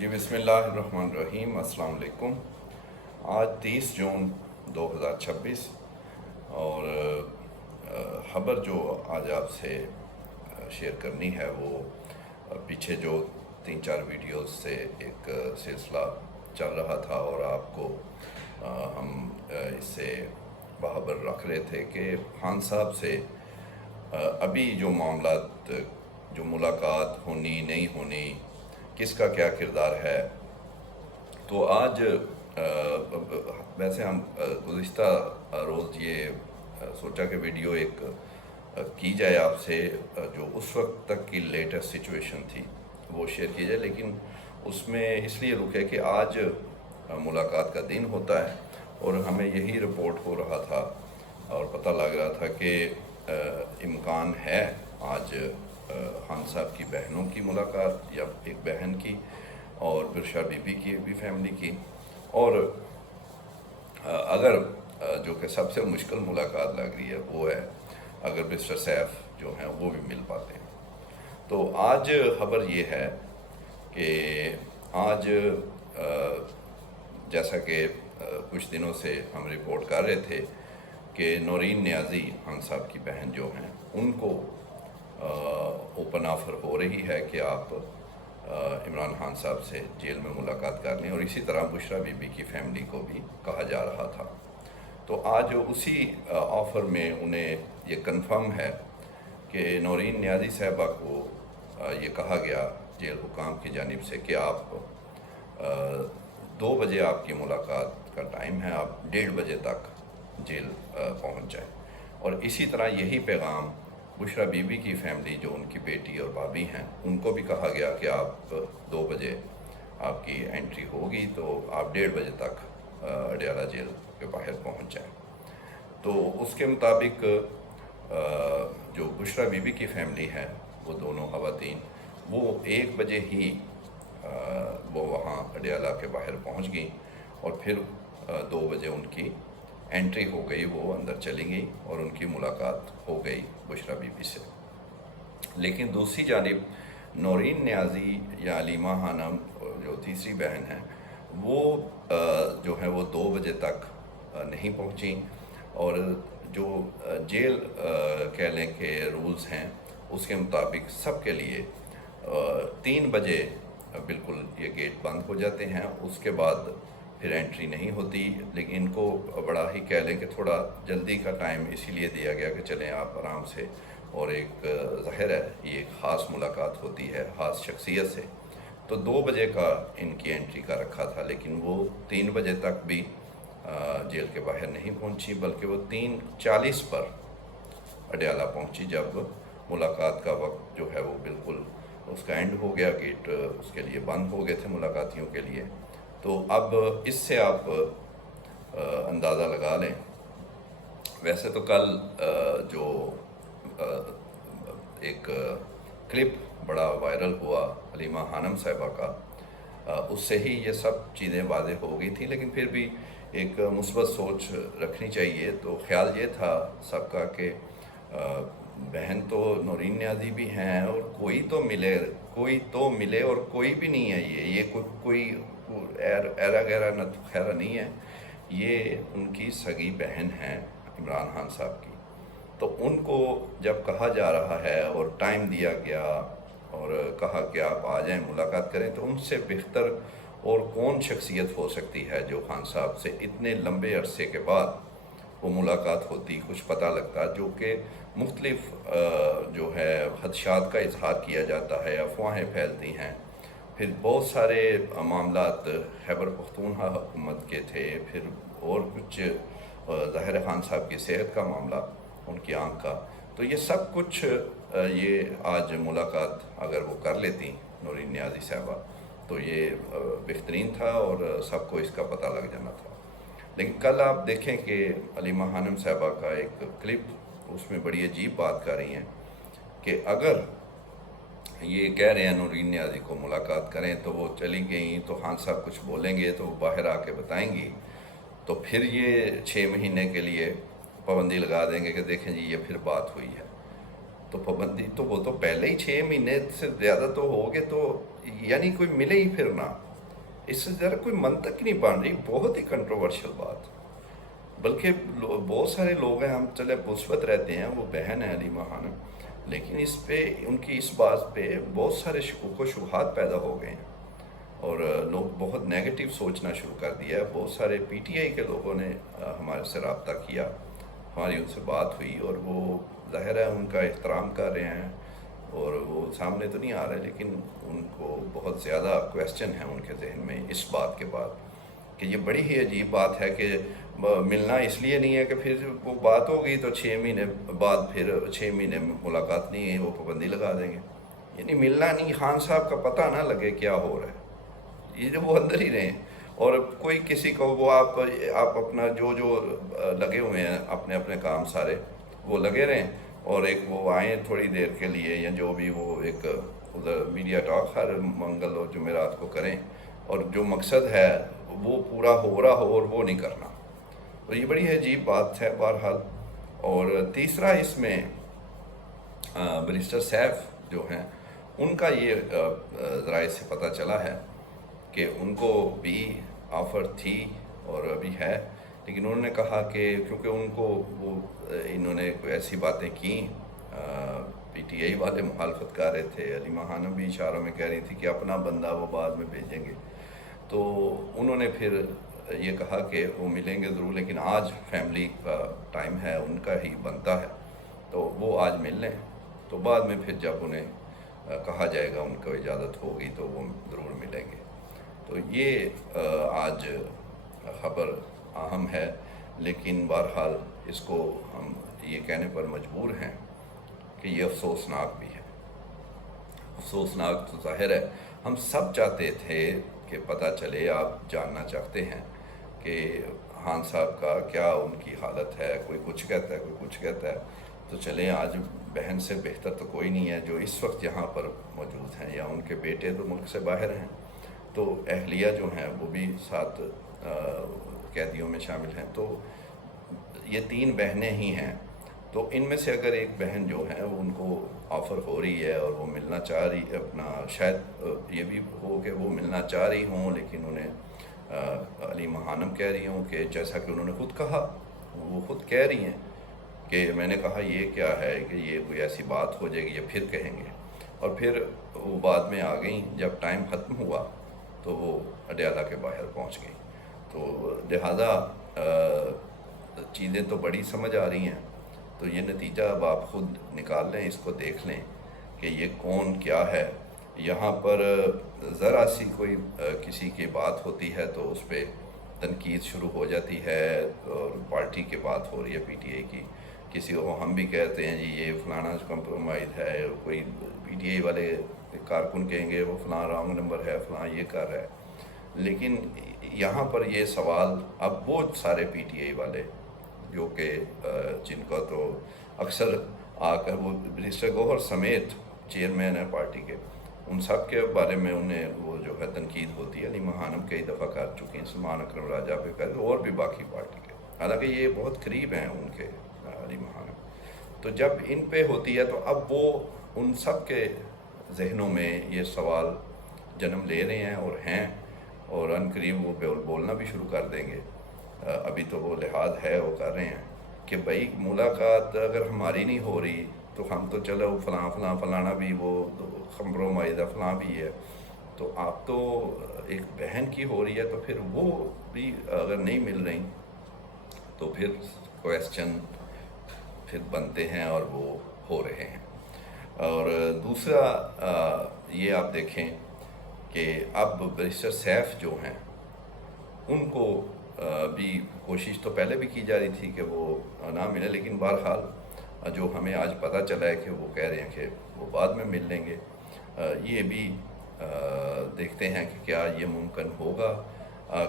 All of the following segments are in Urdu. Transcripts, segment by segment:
جی بسم اللہ الرحمن الرحیم، السلام علیکم۔ آج 30 جون 2026 اور خبر جو آج آپ سے شیئر کرنی ہے وہ پیچھے جو 3-4 ویڈیوز سے ایک سلسلہ چل رہا تھا اور آپ کو ہم اس سے باخبر رکھ رہے تھے کہ خان صاحب سے ابھی جو معاملات، جو ملاقات ہونی نہیں ہونی، کس کا کیا کردار ہے۔ تو آج ویسے ہم گزشتہ روز یہ سوچا کہ ویڈیو ایک کی جائے آپ سے جو اس وقت تک کی لیٹسٹ سچویشن تھی وہ شیئر کی جائے، لیکن اس میں اس لیے رکے کہ آج ملاقات کا دن ہوتا ہے اور ہمیں یہی رپورٹ ہو رہا تھا اور پتہ لگ رہا تھا کہ امکان ہے آج خان صاحب کی بہنوں کی ملاقات، یا ایک بہن کی اور برشا بی بی کی بھی فیملی کی، اور اگر جو کہ سب سے مشکل ملاقات لگ رہی ہے وہ ہے اگر مسٹر سیف جو ہیں وہ بھی مل پاتے ہیں۔ تو آج خبر یہ ہے کہ آج جیسا کہ کچھ دنوں سے ہم رپورٹ کر رہے تھے کہ نورین نیازی خان صاحب کی بہن جو ہیں ان کو اوپن آفر ہو رہی ہے کہ آپ عمران خان صاحب سے جیل میں ملاقات کر لیں، اور اسی طرح بشرا بی بی کی فیملی کو بھی کہا جا رہا تھا۔ تو آج اسی آفر میں انہیں یہ کنفرم ہے کہ نورین نیازی صاحبہ کو یہ کہا گیا جیل حکام کی جانب سے کہ آپ 2 بجے آپ کی ملاقات کا ٹائم ہے، آپ 1:30 بجے تک جیل پہنچ جائیں، اور اسی طرح یہی پیغام بشرا بی بی کی فیملی جو ان کی بیٹی اور بھابھی ہیں ان کو بھی کہا گیا کہ آپ 2 بجے آپ کی انٹری ہوگی تو آپ 1:30 بجے تک اڈیالہ جیل کے باہر پہنچ جائیں۔ تو اس کے مطابق جو بشرا بی بی کی فیملی ہے وہ دونوں خواتین وہ 1 بجے ہی وہ وہاں اڈیالہ کے باہر پہنچ گئیں، اور پھر 2 بجے ان کی انٹری ہو گئی، وہ اندر چلی گئی اور ان کی ملاقات ہو گئی بشرا بی بی سے۔ لیکن دوسری جانب نورین نیازی یا علیمہ خانم جو تیسری بہن ہیں وہ جو ہے وہ 2 بجے تک نہیں پہنچیں، اور جو جیل کہہ لیں کہ رولز ہیں اس کے مطابق سب کے لیے 3 بجے بالکل یہ گیٹ بند ہو جاتے ہیں، اس کے بعد پھر انٹری نہیں ہوتی۔ لیکن ان کو بڑا ہی کہہ لیں کہ تھوڑا جلدی کا ٹائم اسی لیے دیا گیا کہ چلیں آپ آرام سے، اور ایک ظاہر ہے یہ ایک خاص ملاقات ہوتی ہے خاص شخصیت سے، تو 2 بجے کا ان کی انٹری کا رکھا تھا، لیکن وہ 3 بجے تک بھی جیل کے باہر نہیں پہنچی، بلکہ وہ 3:40 پر اڈیالہ پہنچی جب ملاقات کا وقت جو ہے وہ بالکل اس کا اینڈ ہو گیا، گیٹ اس کے لیے بند ہو گئے تھے ملاقاتیوں کے لیے۔ تو اب اس سے آپ اندازہ لگا لیں۔ ویسے تو کل جو ایک کلپ بڑا وائرل ہوا علیمہ خانم صاحبہ کا، اس سے ہی یہ سب چیزیں واضح ہو گئی تھی، لیکن پھر بھی ایک مثبت سوچ رکھنی چاہیے۔ تو خیال یہ تھا سب کا کہ بہن تو نورین نیازی بھی ہیں اور کوئی تو ملے اور کوئی بھی نہیں ہے، یہ کوئی ایرا گیرا نہ خیرہ نہیں ہے، یہ ان کی سگی بہن ہیں عمران خان صاحب کی۔ تو ان کو جب کہا جا رہا ہے اور ٹائم دیا گیا اور کہا کہ آپ آ جائیں ملاقات کریں، تو ان سے بہتر اور کون شخصیت ہو سکتی ہے جو خان صاحب سے اتنے لمبے عرصے کے بعد وہ ملاقات ہوتی، کچھ پتہ لگتا، جو کہ مختلف جو ہے خدشات کا اظہار کیا جاتا ہے، افواہیں پھیلتی ہیں، پھر بہت سارے معاملات خیبر پختونخوا حکومت کے تھے، پھر اور کچھ ظاہر خان صاحب کی صحت کا معاملہ، ان کی آنکھ کا، تو یہ سب کچھ یہ آج ملاقات اگر وہ کر لیتی نورین نیازی صاحبہ تو یہ بہترین تھا اور سب کو اس کا پتہ لگ جانا تھا۔ لیکن کل آپ دیکھیں کہ علیمہ خانم صاحبہ کا ایک کلپ، اس میں بڑی عجیب بات کر رہی ہیں کہ اگر یہ کہہ رہے ہیں نورین نیازی کو ملاقات کریں تو وہ چلی گئیں تو خان صاحب کچھ بولیں گے تو وہ باہر آ کے بتائیں گی، تو پھر یہ 6 مہینے کے لیے پابندی لگا دیں گے کہ دیکھیں جی یہ پھر بات ہوئی ہے۔ تو پابندی تو وہ تو پہلے ہی 6 مہینے سے زیادہ تو ہو گئے، تو یعنی کوئی ملے ہی پھر نہ، اس سے ذرا کوئی منطق نہیں بن رہی، بہت ہی کنٹروورشل بات. بلکہ بہت سارے لوگ ہیں، ہم چلے مثبت رہتے ہیں، وہ بہن ہے علیمہ خانم، لیکن اس پہ ان کی اس بات پہ بہت سارے شکوک و شبہات پیدا ہو گئے ہیں اور لوگ بہت نیگیٹو سوچنا شروع کر دیا ہے. بہت سارے پی ٹی آئی کے لوگوں نے ہمارے سے رابطہ کیا، ہماری ان سے بات ہوئی، اور وہ ظاہر ہے ان کا احترام کر رہے ہیں، اور وہ سامنے تو نہیں آ رہے، لیکن ان کو بہت زیادہ کویسچن ہیں ان کے ذہن میں اس بات کے بعد کہ یہ بڑی ہی عجیب بات ہے کہ ملنا اس لیے نہیں ہے کہ پھر وہ بات ہوگی تو 6 مہینے بعد پھر 6 مہینے میں ملاقات نہیں ہے، وہ پابندی لگا دیں گے. یعنی ملنا نہیں، خان صاحب کا پتہ نہ لگے کیا ہو رہا ہے، یہ جو وہ اندر ہی رہیں، اور کوئی کسی کو وہ آپ اپنا جو لگے ہوئے ہیں اپنے اپنے کام سارے وہ لگے رہیں، اور ایک وہ آئیں تھوڑی دیر کے لیے یا جو بھی وہ ایک ادھر میڈیا ٹاک ہر منگل اور جمعرات کو کریں، اور جو مقصد ہے وہ پورا ہو رہا ہو اور وہ نہیں کرنا. تو یہ بڑی عجیب بات ہے بہرحال. اور تیسرا اس میں بیرسٹر سیف جو ہیں ان کا یہ ذرائع سے پتہ چلا ہے کہ ان کو بھی آفر تھی اور ابھی ہے، لیکن انہوں نے کہا کہ کیونکہ ان کو انہوں نے کوئی ایسی باتیں کیں، پی ٹی آئی والے مخالفت کر رہے تھے، علیمہ خانم بھی اشاروں میں کہہ رہی تھی کہ اپنا بندہ وہ بعد میں بھیجیں گے، تو انہوں نے پھر یہ کہا کہ وہ ملیں گے ضرور، لیکن آج فیملی کا ٹائم ہے، ان کا ہی بنتا ہے، تو وہ آج مل لیں، تو بعد میں پھر جب انہیں کہا جائے گا ان کو اجازت ہوگی تو وہ ضرور ملیں گے. تو یہ آج خبر اہم ہے، لیکن بہرحال اس کو ہم یہ کہنے پر مجبور ہیں کہ یہ افسوسناک بھی ہے. افسوسناک تو ظاہر ہے، ہم سب چاہتے تھے کہ پتہ چلے، آپ جاننا چاہتے ہیں کہ خان صاحب کا کیا ان کی حالت ہے، کوئی کچھ کہتا ہے کوئی کچھ کہتا ہے. تو چلیں، آج بہن سے بہتر تو کوئی نہیں ہے جو اس وقت یہاں پر موجود ہیں، یا ان کے بیٹے تو ملک سے باہر ہیں، تو اہلیہ جو ہیں وہ بھی 7 قیدیوں میں شامل ہیں. تو یہ 3 بہنیں ہی ہیں، تو ان میں سے اگر ایک بہن جو ہے ان کو آفر ہو رہی ہے اور وہ ملنا چاہ رہی اپنا، شاید یہ بھی ہو کہ وہ ملنا چاہ رہی ہوں، لیکن انہیں علیمہ خانم کہہ رہی ہوں کہ جیسا کہ انہوں نے خود کہا، وہ خود کہہ رہی ہیں کہ میں نے کہا یہ کیا ہے کہ یہ کوئی ایسی بات ہو جائے گی، یہ پھر کہیں گے، اور پھر وہ بعد میں آ گئیں. جب ٹائم ختم ہوا تو وہ اڈیالہ کے باہر پہنچ گئیں. تو لہٰذا چیزیں تو بڑی سمجھ آ رہی ہیں. تو یہ نتیجہ اب آپ خود نکال لیں، اس کو دیکھ لیں کہ یہ کون کیا ہے. یہاں پر ذرا سی کوئی کسی کی بات ہوتی ہے تو اس پہ تنقید شروع ہو جاتی ہے، اور پارٹی کی بات ہو رہی ہے پی ٹی آئی کی، کسی کو ہم بھی کہتے ہیں جی یہ فلانا کمپرومائز ہے، کوئی پی ٹی آئی والے کارکن کہیں گے وہ فلاں رانگ نمبر ہے، فلاں یہ کر رہا ہے. لیکن یہاں پر یہ سوال اب وہ سارے پی ٹی آئی والے جو کہ جن کا تو اکثر آ کر وہ بیرسٹر گوہر سمیت چیئرمین ہے پارٹی کے، ان سب کے بارے میں انہیں وہ جو ہے تنقید ہوتی ہے. علیمہ خانم کئی دفعہ کر چکی ہیں، سلمان اکرم راجہ پہ کر، اور بھی باقی پارٹی کے، حالانکہ یہ بہت قریب ہیں ان کے علیمہ خانم. تو جب ان پہ ہوتی ہے تو اب وہ ان سب کے ذہنوں میں یہ سوال جنم لے رہے ہیں اور ہیں، اور ان قریب وہ بولنا بھی شروع کر دیں گے. ابھی تو وہ لحاظ ہے وہ کر رہے ہیں کہ بھائی ملاقات اگر ہماری نہیں ہو رہی تو ہم تو چلو فلانا بھی وہ کمپرومائز فلاں بھی ہے، تو آپ تو ایک بہن کی ہو رہی ہے، تو پھر وہ بھی اگر نہیں مل رہی تو پھر کویسچن پھر بنتے ہیں اور وہ ہو رہے ہیں. اور دوسرا یہ آپ دیکھیں کہ اب بیرسٹر سیف جو ہیں ان کو بھی کوشش تو پہلے بھی کی جا رہی تھی کہ وہ نہ ملے، لیکن بہرحال جو ہمیں آج پتہ چلا ہے کہ وہ کہہ رہے ہیں کہ وہ بعد میں مل لیں گے. یہ بھی دیکھتے ہیں کہ کیا یہ ممکن ہوگا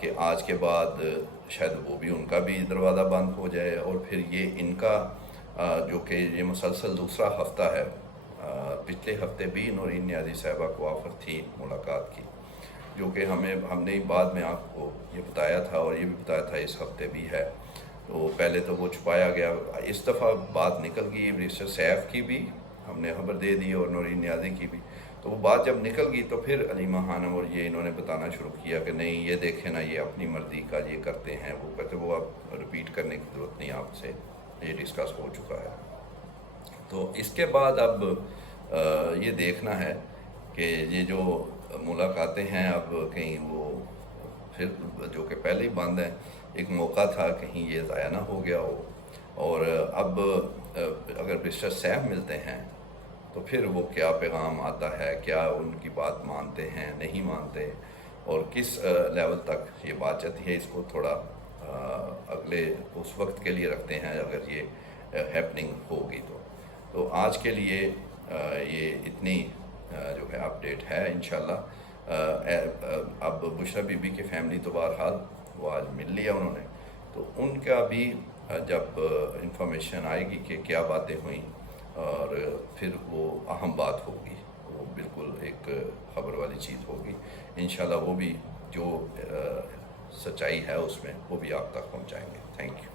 کہ آج کے بعد شاید وہ بھی ان کا بھی دروازہ بند ہو جائے، اور پھر یہ ان کا جو کہ یہ مسلسل دوسرا ہفتہ ہے، پچھلے ہفتے بھی نورین نیازی صاحبہ کو آفر تھی ملاقات کی، جو کہ ہم نے بعد میں آپ کو یہ بتایا تھا، اور یہ بھی بتایا تھا اس ہفتے بھی ہے. تو پہلے تو وہ چھپایا گیا، اس دفعہ بات نکل گئی، بیرسٹر سیف کی بھی ہم نے خبر دے دی اور نورین نیازی کی بھی. تو وہ بات جب نکل گئی تو پھر علیمہ خانم اور یہ انہوں نے بتانا شروع کیا کہ نہیں یہ دیکھیں نا یہ اپنی مرضی کا یہ کرتے ہیں وہ کہتے وہ اب رپیٹ کرنے کی ضرورت نہیں، آپ سے یہ ڈسکس ہو چکا ہے۔ تو اس کے بعد اب یہ دیکھنا ہے کہ یہ جو ملاقاتیں ہیں اب کہیں وہ پھر جو کہ پہلے ہی بند ہیں، ایک موقع تھا کہیں یہ ضائع نہ ہو گیا ہو، اور اب اگر مسٹر سیف ملتے ہیں تو پھر وہ کیا پیغام آتا ہے، کیا ان کی بات مانتے ہیں نہیں مانتے، اور کس لیول تک یہ بات جاتی ہے، اس کو تھوڑا اگلے اس وقت کے لیے رکھتے ہیں اگر یہ ہیپننگ ہوگی تو آج کے لیے یہ اتنی جو ہے اپڈیٹ ہے انشاءاللہ۔ اب بشریٰ بی بی کی فیملی تو بہرحال وہ آج مل لیا انہوں نے، تو ان کا بھی جب انفارمیشن آئے گی کہ کیا باتیں ہوئیں اور پھر وہ اہم بات ہوگی، وہ بالکل ایک خبر والی چیز ہوگی انشاءاللہ، وہ بھی جو سچائی ہے اس میں وہ بھی آپ تک پہنچائیں گے۔ Thank you.